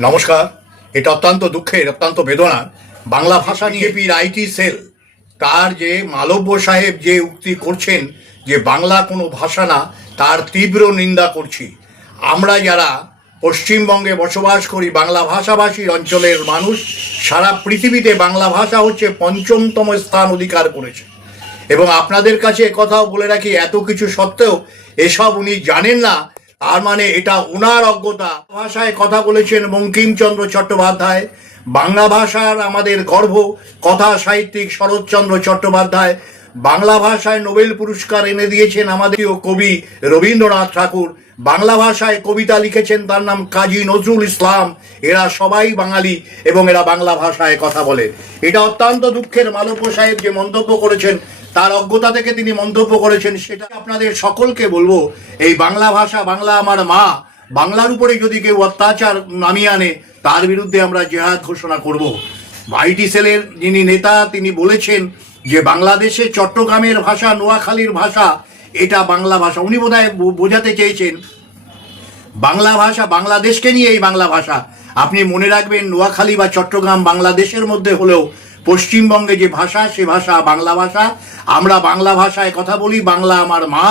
নমস্কার। এটা অত্যন্ত দুঃখের, অত্যন্ত বেদনার। বাংলা ভাষা নিয়ে বিজেপির আইটি সেল তার যে মালব্য সাহেব যে উক্তি করছেন যে বাংলা কোনো ভাষা না, তার তীব্র নিন্দা করছি। আমরা যারা পশ্চিমবঙ্গে বসবাস করি, বাংলা ভাষাভাষীর অঞ্চলের মানুষ, সারা পৃথিবীতে বাংলা ভাষা হচ্ছে পঞ্চমতম স্থান অধিকার করেছে। এবং আপনাদের কাছে কথাও বলে রাখি, এত কিছু সত্ত্বেও এসব উনি জানেন না, তার মানে এটা ওনার অজ্ঞতা। ভাষায় কথা বলেছেন বঙ্কিমচন্দ্র চট্টোপাধ্যায়, বাংলা ভাষার আমাদের গর্ব কথা সাহিত্যিক শরৎচন্দ্র চট্টোপাধ্যায়, বাংলা ভাষায় নোবেল পুরস্কার এনে দিয়েছেন আমাদের কবি রবীন্দ্রনাথ ঠাকুর, বাংলা ভাষায় কবিতা লিখেছেন তার নাম কাজী নজরুল ইসলাম। এরা সবাই বাঙালি এবং এরা বাংলা ভাষায় কথা বলে। এটা অত্যন্ত দুঃখের, মালব্য সাহেব যে মন্তব্য করেছেন তার অজ্ঞতা থেকে তিনি মন্তব্য করেছেন। সেটা আপনাদের সকলকে বলবো, এই বাংলা ভাষা, বাংলা আমার মা, বাংলার উপরে যদি কেউ অত্যাচার নামিয়ে আনে তার বিরুদ্ধে আমরা জেহাদ ঘোষণা করব। আইটি সেলের যিনি নেতা তিনি বলেছেন যে বাংলাদেশে চট্টগ্রামের ভাষা, নোয়াখালীর ভাষা, এটা বাংলা ভাষা। উনি বোধহয় বোঝাতে চেয়েছেন বাংলা ভাষা বাংলাদেশকে নিয়ে এই বাংলা ভাষা। আপনি মনে রাখবেন, নোয়াখালী বা চট্টগ্রাম বাংলাদেশের মধ্যে হলেও পশ্চিমবঙ্গে যে ভাষা, সে ভাষা বাংলা ভাষা। আমরা বাংলা ভাষায় কথা বলি, বাংলা আমার মা।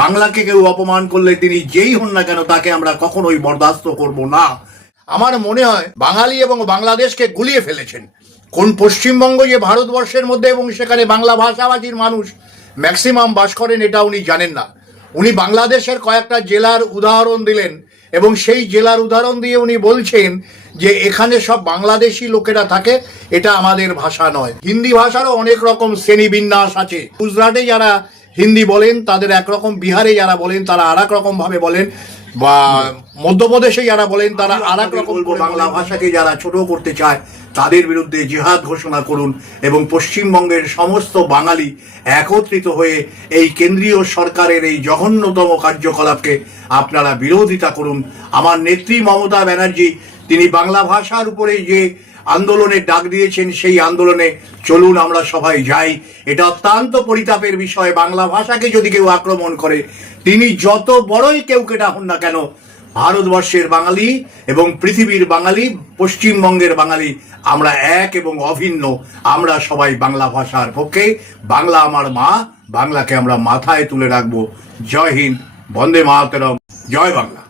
বাংলাকে কেউ অপমান করলে তিনি যেই হন না কেন, তাকে আমরা কখনোই বরদাস্ত করব না। আমার মনে হয় বাঙালি এবং বাংলাদেশকে গুলিয়ে ফেলেছেন। কোন পশ্চিমবঙ্গ যে ভারতবর্ষের মধ্যে এবং সেখানে বাংলা ভাষাভাষীর মানুষ ম্যাক্সিমাম বাস করেন, এটা উনি জানেন না। উনি বাংলাদেশের কয়েকটা জেলার উদাহরণ দিলেন এবং সেই জেলার উদাহরণ দিয়ে উনি বলছেন যে এখানে সব বাংলাদেশি লোকেরা থাকে, এটা আমাদের ভাষা নয়। হিন্দি ভাষারও অনেক রকম শ্রেণীবিন্যাস আছে। গুজরাটে যারা হিন্দি বলেন তাদের একরকম, বিহারে যারা বলেন তারা আর এক রকম ভাবে বলেন, বা মধ্যপ্রদেশে যারা বলেন তারা আর এক রকম। বাংলা ভাষাকে যারা ছোট করতে চায় তাদের বিরুদ্ধে জিহাদ ঘোষণা করুন এবং পশ্চিমবঙ্গের সমস্ত বাঙালি একত্রিত হয়ে এই কেন্দ্রীয় সরকারের এই জঘন্যতম কার্যকলাপকে আপনারা বিরোধিতা করুন। আমার নেত্রী মমতা ব্যানার্জি তিনি বাংলা ভাষার উপরে যে আন্দোলনের ডাক দিয়েছেন, সেই আন্দোলনে চলুন আমরা সবাই যাই। এটা অত্যন্ত পরিতাপের বিষয়। বাংলা ভাষাকে যদি কেউ আক্রমণ করে, তিনি যত বড়ই কেউ কেটা হন না কেন, ভারতবর্ষের বাঙালি এবং পৃথিবীর বাঙালি, পশ্চিমবঙ্গের বাঙালি, আমরা এক এবং অভিন্ন। আমরা সবাই বাংলা ভাষার পক্ষে। বাংলা আমার মা, বাংলাকে আমরা মাথায় তুলে রাখবো। জয় হিন্দ, বন্দে মাতরম, জয় বাংলা।